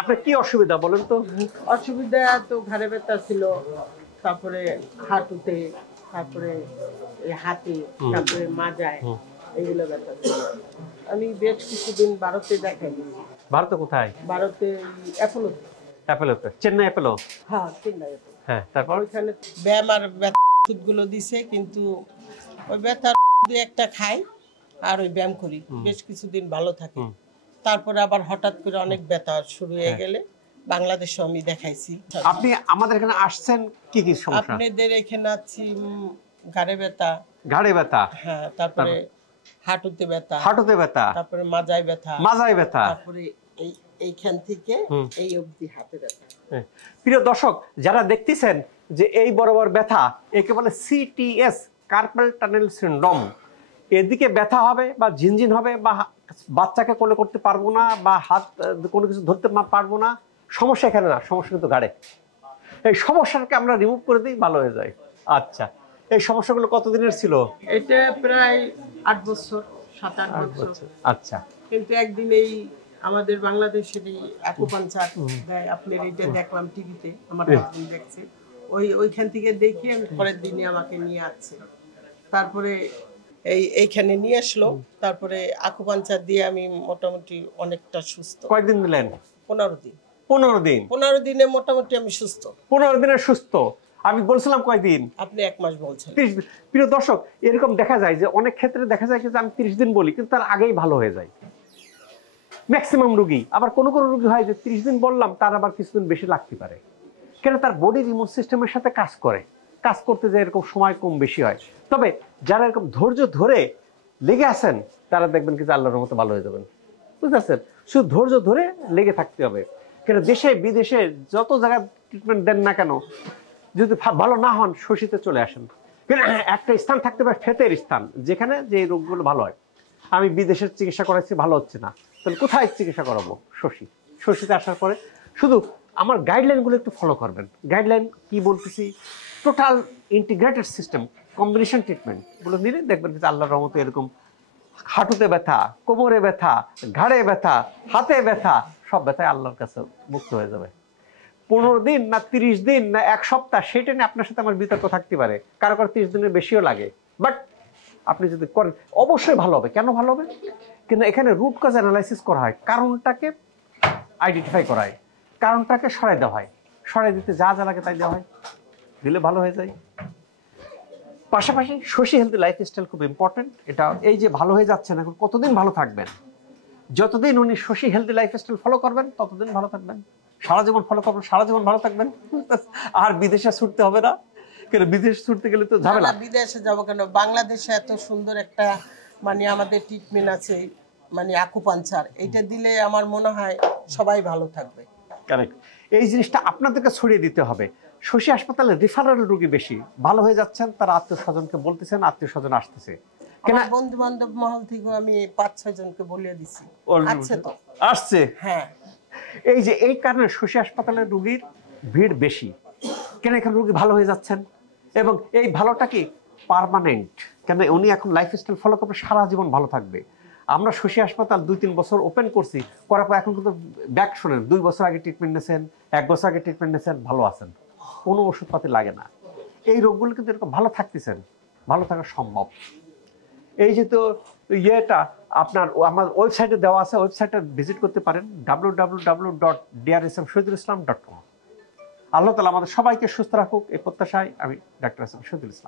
আপনার কি অসুবিধা বলেন তো? অসুবিধা তো ঘাড়ে ব্যথা ছিল, তারপরে হাঁটুতে, তারপরে হাতে, তারপরে মাজায়, এইগুলো ব্যথা ছিল। আমি বেশ কিছুদিন ভারতে দেখাই। ভারতে কোথায়? ভারতে অ্যাপোলোতে। অ্যাপোলোতে? চেন্নাই অ্যাপোলো? হ্যাঁ, চেন্নাই অ্যাপোলো। হ্যাঁ, তারপর ওইখানে ব্যায়াম আর ব্যথা ওষুধগুলো দিছে, কিন্তু ওই ব্যথার একটা খাই আর ওই ব্যায়াম করি, বেশ কিছুদিন ভালো থাকে। তারপরে আবার হঠাৎ করে অনেক ব্যথা শুরু হয়ে গেলে বাংলাদেশে আমি দেখাইছি। আপনি আমাদের এখানে আসছেন কি কি সমস্যা? আপনাদের এখানে আছি ঘাড়ে ব্যথা। ঘাড়ে ব্যথা? হ্যাঁ, তারপরে হাঁটুতে ব্যথা। হাঁটুতে ব্যথা? তারপরে মাজায় ব্যথা। মাজায় ব্যথা? তারপরে এইখান থেকে এই অবধি হাতে ব্যথা। প্রিয় দর্শক, যারা দেখতেছেন যে এই বরাবর ব্যথা, একে বলে সিটিএস, কার্পাল টানেল সিনড্রোম। এদিকে ব্যথা হবে বা ঝিনঝিন হবে, বা বাচ্চাকে কোলে করতে পারবো না, বা হাত কোনো কিছু ধরতে পারবো না। সমস্যা এখানে না, সমস্যা কিন্তু ঘাড়ে। এই সমস্যাটাকে আমরা রিমুভ করে দিই, ভালো হয়ে যায়। আচ্ছা, এই সমস্যাগুলো কতদিনের ছিল? এটা প্রায় 8 বছর, 7-8 বছর। আচ্ছা, কিন্তু একদিন এই আমাদের বাংলাদেশের এই অ্যাকুপাঞ্চার দেয়, আপনার এটা দেখলাম টিভিতে, আমার হাজবেন্ড দেখছে, ওইখান থেকে দেখে আমি পরের দিনই আমাকে নিয়ে আসছে। তারপরে এইখানে নিয়ে আসলো, তারপরে আকুপাঞ্চার দিয়ে আমি মোটামুটি অনেকটা সুস্থ। কয়েকদিন দিলেন? 15 দিন। 15 দিন? 15 দিনে মোটামুটি আমি সুস্থ। 15 দিনে সুস্থ? আমি বলছিলাম কয়দিন? আপনি 1 মাস বলছেন। 30 দিন। প্রিয় দর্শক, এরকম দেখা যায় যে অনেক ক্ষেত্রে দেখা যায় যে আমি 30 দিন বলি, কিন্তু তার আগেই ভালো হয়ে যায় ম্যাক্সিমাম রোগী। আবার কোনো কোনো রোগী হয় যে 30 দিন বললাম, তার আবার কিছুদিন বেশি লাগতে পারে, কেন তার বডির ইমিউন সিস্টেমের সাথে কাজ করে, কাজ করতে যায় এরকম সময় কম বেশি হয়। তবে যারা এরকম ধৈর্য ধরে লেগে আছেন, তারা দেখবেন কি আল্লাহর মতো ভালো হয়ে যাবেন। বুঝতে পারছেন? শুধু ধৈর্য ধরে লেগে থাকতে হবে। কেন দেশে বিদেশে যত জায়গায় ট্রিটমেন্ট দেন না কেন, যদি ভালো না হন, শশীতে চলে আসেন। কেন একটা স্থান থাকতে পারে, ফেতের স্থান, যেখানে যে রোগগুলো ভালো হয়। আমি বিদেশের চিকিৎসা করাচ্ছি, ভালো হচ্ছে না, তাহলে কোথায় চিকিৎসা করাবো? শশীতে আসার পরে শুধু আমার গাইডলাইনগুলো একটু ফলো করবেন। গাইডলাইন কি বলতেছি? টোটাল ইন্টিগ্রেটেড সিস্টেম, কম্বিনেশন ট্রিটমেন্টগুলো নিলে দেখবেন যে আল্লাহর রহমতে এরকম হাঁটুতে ব্যথা, কোমরে ব্যথা, ঘাড়ে ব্যথা, হাতে ব্যথা, সব ব্যথায় আল্লাহর কাছে মুক্ত হয়ে যাবে। 15 দিন না 30 দিন না 1 সপ্তাহ, সেটা নিয়ে আপনার সাথে আমার বিতর্ক থাকতে পারে। কারো 30 দিনের বেশিও লাগে, বাট আপনি যদি করেন অবশ্যই ভালো হবে। কেন ভালো হবে? কিন্তু এখানে রুট কজ অ্যানালাইসিস করা হয়, কারণটাকে আইডেন্টিফাই করা হয়, কারণটাকে সরাই দেওয়া হয়, সরাই দিতে যা যা লাগে তাই দেওয়া হয়, দিলে ভালো হয়ে যায়। পাশাপাশি শশী হেলদি লাইফস্টাইল খুব ইম্পর্টেন্ট। এটা এই যে ভালো হয়ে যাচ্ছেন, এখন কতদিন ভালো থাকবেন? যতদিন উনি শশী হেলদি লাইফস্টাইল ফলো করবেন, ততদিন ভালো থাকবেন। সারা জীবন ফলো করবেন, সারা জীবন ভালো থাকবেন। আর বিদেশে ছুটতে হবে না। কেন বিদেশে ছুটতে গেলে তো ঝামেলা। বিদেশে যাবো কেন? বাংলাদেশে এত সুন্দর একটা মানে আমাদের ট্রিটমেন্ট আছে, মানে আকুপাঞ্চার, এইটা দিলে আমার মনে হয় সবাই ভালো থাকবে। কারেক্ট। এই জিনিসটা আপনাদেরকে ছড়িয়ে দিতে হবে। শশী হাসপাতালে রেফারেল রোগী বেশি, ভালো হয়ে যাচ্ছেন, তারা আত্মীয় স্বজনকে বলতেছেন, আত্মীয় স্বজন আসতেছে। আমার বন্ধু বান্ধব মহল থেকে আমি 5-6 জনকে বলিয়ে দিছি, আছে তো আসছে। হ্যাঁ, এই যে এই কারণে শশী হাসপাতালের রোগীর ভিড় বেশি। কেন? এখানে রোগী ভালো হয়ে যাচ্ছেন, এবং এই ভালোটা কি পার্মানেন্ট। কেন? উনি এখন লাইফস্টাইল ফলো করবে, সারা জীবন ভালো থাকবে। আমরা শশী হাসপাতাল 2-3 বছর ওপেন করছি, করার পর এখন কিন্তু ব্যাক শোনেন, 2 বছর আগে ট্রিটমেন্ট নিয়েছেন, 1 বছর আগে ট্রিটমেন্ট নিয়েছেন, ভালো আছেন, কোনো ওষুধপাতি লাগে না। এই রোগগুলো কিন্তু এরকম ভালো থাকতেছেন, ভালো থাকা সম্ভব। এই যে তো ইয়েটা আপনার আমার ওয়েবসাইটে দেওয়া আছে, ওয়েবসাইটে ভিজিট করতে পারেন, www.drsmshahidul islam.com। আল্লাহ তাআলা আমাদের সবাইকে সুস্থ রাখুক, এই প্রত্যাশায় আমি doctor S M Shahidul Islam.